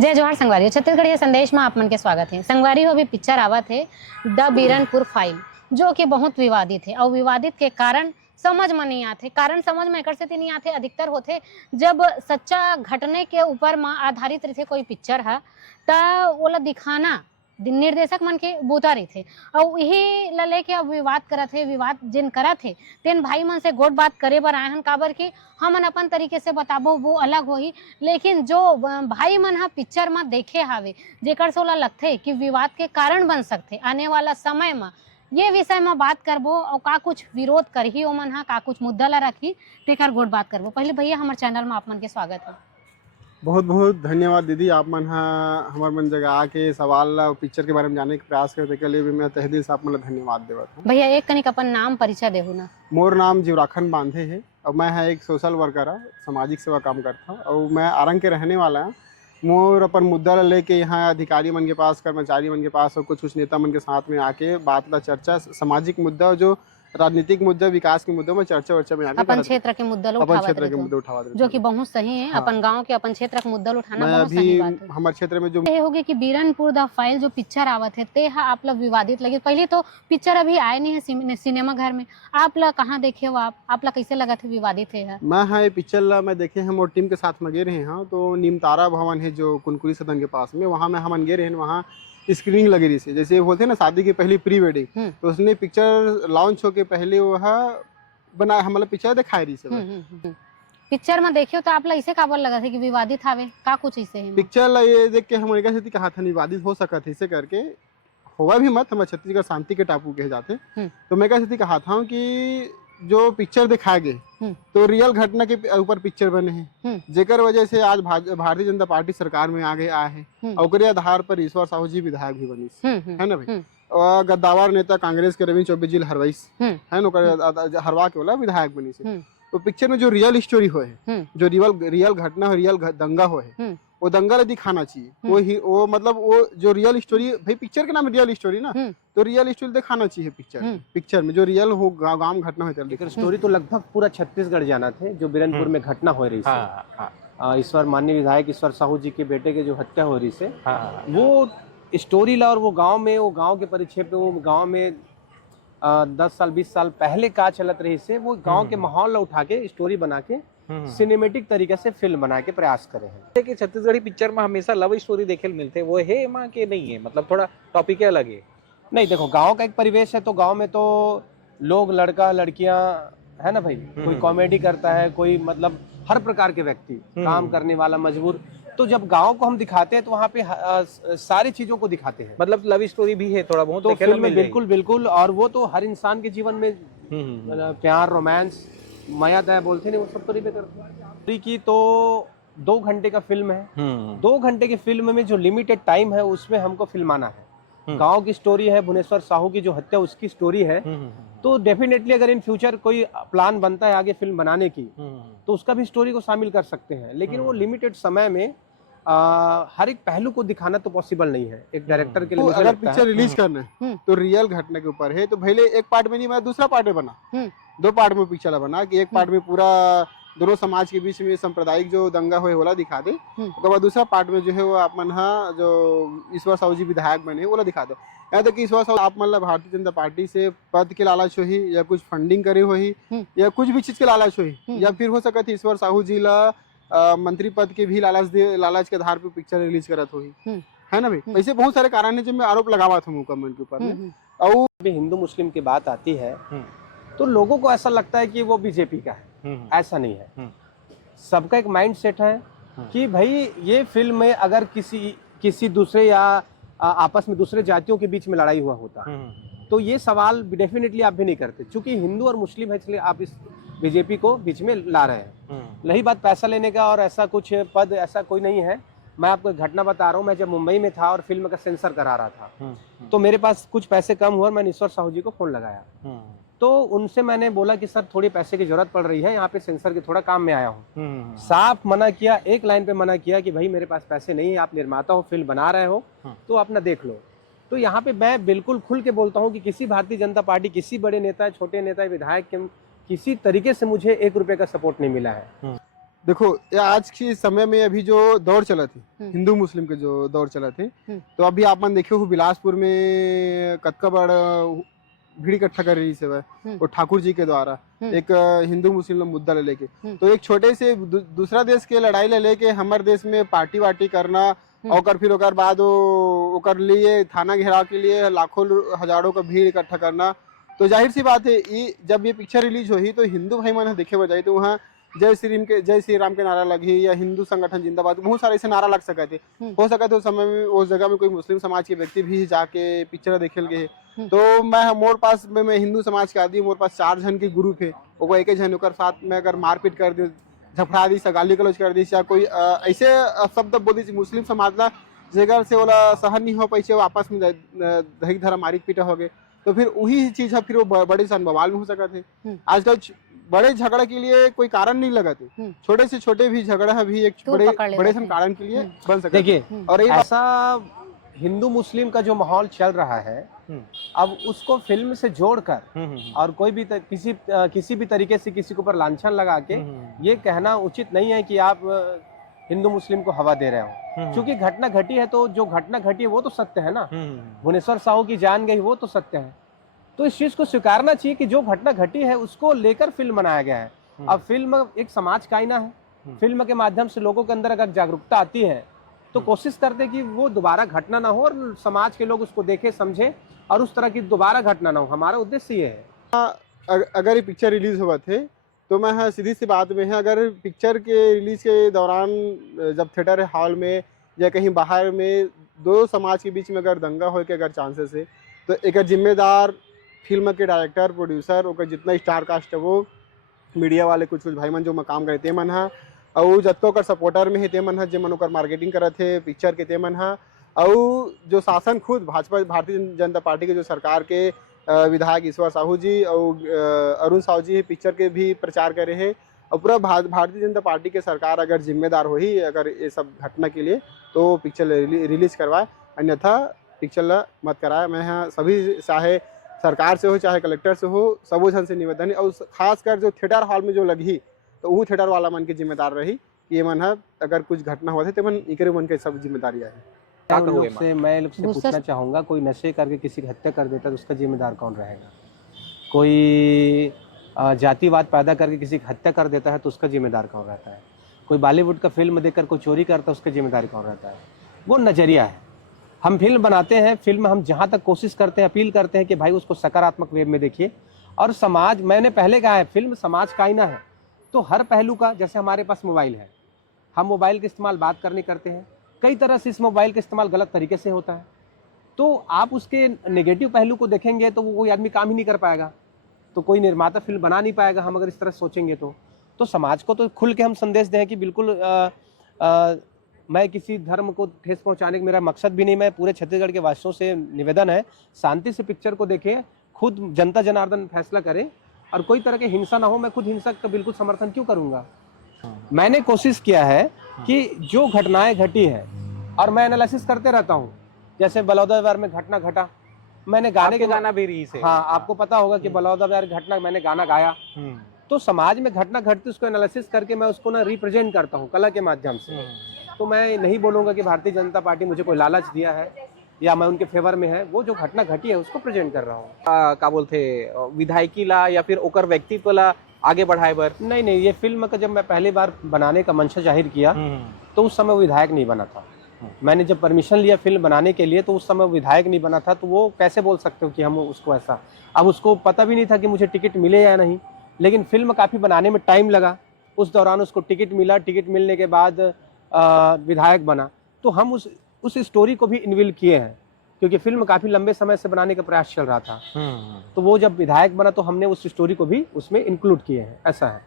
जय जोहार संगवारी छत्तीसगढ़ के संदेश में आप मन के स्वागत है। संगवारी हो अभी पिक्चर आवत है द बीरनपुर फाइल, जो कि बहुत विवादित है और विवादित के कारण समझ में नहीं आते। कारण समझ में एकर से नहीं आते, अधिकतर होते जब सच्चा घटने के ऊपर में आधारित रहते कोई पिक्चर है तो ओला दिखाना निर्देशक मन के बूता रही और यही ला लेके अब विवाद करत है। विवाद जिन करत है तेन भाई मन से गोट बात करे बर आए हन, काबर कि हमन अपन तरीके से बताबो वो अलग होही, लेकिन जो भाई मन हा पिक्चर में देखे हावे जेकर से ओला लगथे कि विवाद के कारण बन सकथे आने वाला समय में, ये विषय में बात करबो और का कुछ विरोध करही ओमन हा, का कुछ मुद्दा ला रखी तेकर गोट बात करबो। पहले भैया हमारे चैनल में आप मन के स्वागत है। बहुत बहुत धन्यवाद दीदी, आप मन हमार मन जगह आके सवाल पिक्चर के बारे में जानने के प्रयास करते के लिए भी मैं तहे दिल से आप मन धन्यवाद देवत हूँ। भैया एक कनिक अपन नाम परिचय देहु ना। मोर नाम जीवराखन बांधे है और मैं है एक सोशल वर्कर है, सामाजिक सेवा काम करता हूँ और मैं आरंग के रहने वाला है। मोर अपन मुद्दा ला लेके यहाँ अधिकारी मन के पास, कर्मचारी मन के पास और कुछ नेता मन के साथ में आके बात ला चर्चा, सामाजिक मुद्दा जो राजनीतिक मुद्दा, विकास के मुद्दों में चर्चा में आके अपन क्षेत्र के मुद्दा उठावा जो कि बहुत सही है। हाँ। अपन गांव के अपन क्षेत्र का मुद्दा उठाना मैं बहुत अभी सही बात है। हमारे क्षेत्र में जो ये होगी कि बीरनपुर द फाइल जो पिक्चर आवत है ते हा आप लोग विवादित लगे। पहले तो पिक्चर अभी आए नहीं है सिनेमा घर में, आप लोग कहाँ देखे हो? आप लोग कैसे लगा थे विवादित है? मैं है पिक्चर ला मैं देखे हम और टीम के साथ में गए रहे हैं। तो नीमतारा भवन है जो कुनकुरी सदन के पास में, वहाँ में हम गए रहे हैं। वहाँ स्क्रीनिंग लगी रही थी, जैसे बोलते हैं ना शादी की पहली प्री वेडिंग, तो उसने पिक्चर लॉन्च होके पहले वह बनाया, हम पिक्चर दिखाई रही से। पिक्चर में देखियो तो आप लोग इसे काबर लगा थे कि विवादित हावे का कुछ इसे है? पिक्चर ला ये देख के हम कहा था विवादित हो सका था, इसे करके होगा भी मत। हमारे छत्तीसगढ़ शांति के टापू कहे जाते, तो मैं कैसे कहा था कि जो पिक्चर दिखाए गए तो रियल घटना के ऊपर पिक्चर बने हैं, जेकर वजह से आज भारतीय जनता पार्टी सरकार में आगे आए हैं और आधार पर ईश्वर साहू जी विधायक भी बनी है ना भाई। और गद्दावर नेता कांग्रेस के रविंद्र चौबे जी हरवाईस है ना, हरवा के वाला विधायक बनी से। तो पिक्चर में जो रियल स्टोरी हो है, जो रियल घटना हो, रियल दंगा हो है, वो दंगा ला दिखाना चाहिए। वो मतलब वो जो रियल स्टोरी, भाई पिक्चर के नाम रियल स्टोरी ना, तो रियल स्टोरी दिखाना चाहिए पिक्चर में जो रियल हो, गांव घटना हो। लेकिन स्टोरी तो लगभग पूरा छत्तीसगढ़ जाना थे जो बीरनपुर में घटना हो रही है। ईश्वर माननीय विधायक ईश्वर साहू जी के बेटे के जो हत्या हो रही से, वो स्टोरी ला और वो गांव के परिचय पे, वो गांव में 10 साल 20 साल पहले का चलत रही से, वो गांव के माहौल ला उठा के स्टोरी बना के सिनेमेटिक तरीके से फिल्म बना के प्रयास करे हैं। कि छत्तीसगढ़ी पिक्चर में हमेशा लव स्टोरी देखे मिलते, वो है माँ के नहीं है, मतलब थोड़ा टॉपिक अलग है। नहीं देखो, गांव का एक परिवेश है, तो गांव में तो लोग, लड़का लड़कियां है ना भाई, कोई कॉमेडी करता है, कोई मतलब हर प्रकार के व्यक्ति, काम करने वाला, मजबूर। तो जब गांव को हम दिखाते हैं तो वहाँ पे सारी चीजों को दिखाते हैं, मतलब लव स्टोरी भी है थोड़ा बहुत तो फिल्म में बिल्कुल बिल्कुल। और वो तो हर इंसान के जीवन में प्यार, रोमांस, माया दया बोलते नहीं, वो सब तो रिपे करते की। तो 2 घंटे का फिल्म है, 2 घंटे की फिल्म में जो लिमिटेड टाइम है उसमें हमको फिल्माना है। गांव की स्टोरी है, भुवनेश्वर साहू की जो हत्या उसकी स्टोरी है। तो डेफिनेटली अगर इन फ्यूचर कोई प्लान बनता है आगे फिल्म बनाने की, तो उसका भी स्टोरी को शामिल कर सकते हैं। लेकिन वो लिमिटेड समय में हर एक पहलू को दिखाना तो पॉसिबल नहीं है एक डायरेक्टर के लिए। तो अगर पिक्चर रिलीज करना है तो रियल घटना के ऊपर है, तो पहले एक पार्ट में नहीं, मैं दूसरा पार्ट में बना, 2 पार्ट में पिक्चर बना कि एक पार्ट में पूरा दोनों समाज के बीच में सांप्रदायिक जो दंगा हुए वाला दिखा दे, उसके बाद दूसरा पार्ट में जो है वो आप मन जो ईश्वर साहू जी विधायक बने वो दिखा दो। यहाँ तक कि ईश्वर साहू आप मतलब भारतीय जनता पार्टी से पद के लालच हो ही, या कुछ फंडिंग करे हो ही, या कुछ भी चीज के लालच हो ही, या फिर हो सकता ईश्वर साहू जी ला मंत्री पद के भी लालच के आधार पर पिक्चर रिलीज करत हो ही, है ना भाई। ऐसे बहुत सारे कारण है जो मैं आरोप लगावा था मुकम्मल के ऊपर। और हिंदू मुस्लिम की बात आती है तो लोगों को ऐसा लगता है कि वो बीजेपी का है, ऐसा नहीं है। सबका एक माइंड सेट है कि भाई ये फिल्म में अगर किसी दूसरे या आपस में दूसरे जातियों के बीच में लड़ाई हुआ होता तो ये सवाल डेफिनेटली आप भी नहीं करते, क्योंकि हिंदू और मुस्लिम है इसलिए आप इस बीजेपी को बीच में ला रहे हैं। रही बात पैसा लेने का और ऐसा कुछ पद, ऐसा कोई नहीं है। मैं आपको एक घटना बता रहा हूँ, मैं जब मुंबई में था और फिल्म का सेंसर करा रहा था, तो मेरे पास कुछ पैसे कम हुआ और मैंने ईश्वर साहू जी को फोन लगाया। तो उनसे मैंने बोला कि सर थोड़ी पैसे की जरूरत पड़ रही है, यहाँ पे सेंसर के थोड़ा काम में आया हूँ। साफ मना किया, एक लाइन पे मना किया कि भाई मेरे पास पैसे नहीं है, आप निर्माता हो, फिल्म बना रहे हो तो अपना देख लो। तो यहाँ पे मैं बिल्कुल खुल के बोलता हूँ कि किसी भारतीय जनता पार्टी, किसी बड़े नेता, छोटे नेता, विधायक के किसी तरीके से मुझे 1 रुपए का सपोर्ट नहीं मिला है। देखो ये आज के समय में अभी जो दौर चला थी हिंदू मुस्लिम के जो दौर चला थे, तो अभी आप मन देखे हो बिलासपुर में कतका बड़ भीड़ इकट्ठा कर रही है वो ठाकुर जी के द्वारा एक हिंदू मुस्लिम मुद्दा ले लेके। तो एक छोटे से दूसरा देश के लड़ाई ले लेके हमारे देश में पार्टी वार्टी करना और फिर ओकर बाद ओकर लिए थाना घेराव के लिए लाखों हजारों का भीड़ इकट्ठा करना। तो जाहिर सी बात है ये जब ये पिक्चर रिलीज हुई तो हिंदू भाई मन देखे बजाई तो वहाँ जय श्री राम के नारा लगी या हिंदू संगठन जिंदाबाद बहुत सारे ऐसे नारा लग सके थे। हो सका तो उस समय में उस जगह में कोई मुस्लिम समाज के व्यक्ति भी जाके पिक्चर देखे गए। तो मोर पास मैं हिंदू समाज के आदमी, मोर पास 4 जन के ग्रुप है, वो एक जन ओकर साथ में अगर मारपीट कर दे, झपड़ा दी, गाली गलौज कर दी या कोई ऐसे शब्द बोल दी मुस्लिम समाज ला जगह से वाला सहन नहीं हो पैसे आपस में दही धरा मारी पीटा हो गए, तो फिर वही चीज है फिर वो बड़े सन बवाल में हो सका थे। आजकल बड़े झगड़ा के लिए कोई कारण नहीं लगा थे, छोटे से छोटे भी झगड़ा है भी एक बड़े सन कारण के लिए बन सकते। देखिए और ऐसा हिंदू मुस्लिम का जो माहौल चल रहा है अब उसको फिल्म से जोड़कर और कोई भी किसी भी तरीके से किसी के ऊपर लांछन लगा के ये कहना उचित नहीं है कि आप हिंदू मुस्लिम को हवा दे रहे हो। क्योंकि घटना घटी है तो जो घटना घटी है वो तो सत्य है ना, भुवनेश्वर साहू की जान गई वो तो सत्य है। तो इस चीज को स्वीकारना चाहिए कि जो घटना घटी है उसको लेकर फिल्म बनाया गया है। अब फिल्म एक समाज का आईना है, फिल्म के माध्यम से लोगों के अंदर अगर जागरूकता आती है तो कोशिश करते कि वो दोबारा घटना ना हो और समाज के लोग उसको देखे समझे और उस तरह की दोबारा घटना ना हो। हमारा उद्देश्य ये है। अगर ये पिक्चर रिलीज हुआ थे तो मैं सीधी सी बात में है, अगर पिक्चर के रिलीज के दौरान जब थिएटर हॉल में या कहीं बाहर में दो समाज के बीच में अगर दंगा हो के अगर चांसेस है तो एक जिम्मेदार फिल्म के डायरेक्टर प्रोड्यूसर ओकर जितना स्टार कास्ट है वो मीडिया वाले कुछ भाई मन जो काम करे ते मन है और जत्तो कर सपोर्टर में है ते मन है जे मन ओकर मार्केटिंग करत है पिक्चर के ते मन है और जो शासन खुद भाजपा भारतीय जनता पार्टी के जो सरकार के विधायक ईश्वर साहू जी और अरुण साहू जी पिक्चर के भी प्रचार करे हैं। और पूरा भारतीय जनता पार्टी के सरकार अगर जिम्मेदार हो ही अगर ये सब घटना के लिए तो पिक्चर रिलीज करवाए, अन्यथा पिक्चर मत कराए। मैं यहाँ सभी चाहे सरकार से हो चाहे कलेक्टर से हो सबो जन से निवेदन है और खासकर जो थिएटर हॉल में जो लगी तो वो थिएटर वाला मन की जिम्मेदार रही कि ये मन है अगर कुछ घटना हुआ थे तो मन इकरे मन के सब जिम्मेदारी है। मैं लोग से पूछना चाहूँगा, कोई नशे करके किसी की हत्या कर देता है तो उसका जिम्मेदार कौन रहेगा? कोई जातिवाद पैदा करके किसी की हत्या कर देता है तो उसका जिम्मेदार कौन रहता है? कोई बॉलीवुड का फिल्म देखकर कोई चोरी करता है उसका जिम्मेदार कौन रहता है? वो नज़रिया है। हम फिल्म बनाते हैं, फिल्म हम जहाँ तक कोशिश करते हैं अपील करते हैं कि भाई उसको सकारात्मक वे में देखिए। और समाज, मैंने पहले कहा है फिल्म समाज का आईना है, तो हर पहलू का, जैसे हमारे पास मोबाइल है, हम मोबाइल का इस्तेमाल बात करने करते हैं, कई तरह से इस मोबाइल का इस्तेमाल गलत तरीके से होता है। तो आप उसके नेगेटिव पहलू को देखेंगे तो वो कोई आदमी काम ही नहीं कर पाएगा, तो कोई निर्माता फिल्म बना नहीं पाएगा। हम अगर इस तरह सोचेंगे तो समाज को तो खुल के हम संदेश दें कि बिल्कुल मैं किसी धर्म को ठेस पहुंचाने का मेरा मकसद भी नहीं। मैं पूरे छत्तीसगढ़ के वासियों से निवेदन है शांति से पिक्चर को देखें, खुद जनता जनार्दन फैसला करे और कोई तरह की हिंसा ना हो। मैं खुद हिंसा का बिल्कुल समर्थन क्यों करूंगा? मैंने कोशिश किया है कि जो घटनाएं घटी है और मैं एनालिसिस करते रहता हूँ, जैसे बलौदाबाजार में घटना घटा, मैंने गाना भी रही से, हाँ आपको पता होगा कि बलौदाबाजार घटना मैंने गाना गाया। तो समाज में घटना घटती उसको एनालिसिस करके मैं उसको ना रिप्रेजेंट करता हूँ कला के माध्यम से। तो मैं नहीं बोलूँगा कि भारतीय जनता पार्टी मुझे कोई लालच दिया है या मैं उनके फेवर में है। वो जो घटना घटी है उसको प्रेजेंट कर रहा हूँ। का बोलते विधायकी ला या फिर ओकर व्यक्तित्व ला आगे बढ़ाए बर? नहीं, ये फिल्म का जब मैं पहली बार बनाने का मंशा जाहिर किया तो उस समय वो विधायक नहीं बना था। मैंने जब परमिशन लिया फिल्म बनाने के लिए तो उस समय विधायक नहीं बना था, तो वो कैसे बोल सकते हो कि हम उसको ऐसा। अब उसको पता भी नहीं था कि मुझे टिकट मिले या नहीं, लेकिन फिल्म काफ़ी बनाने में टाइम लगा। उस दौरान उसको टिकट मिला, टिकट मिलने के बाद विधायक बना। तो हम उस स्टोरी को भी इन्वॉल्व किए हैं क्योंकि फिल्म काफ़ी लंबे समय से बनाने का प्रयास चल रहा था। तो वो जब विधायक बना तो हमने उस स्टोरी को भी उसमें इंक्लूड किए हैं, ऐसा है।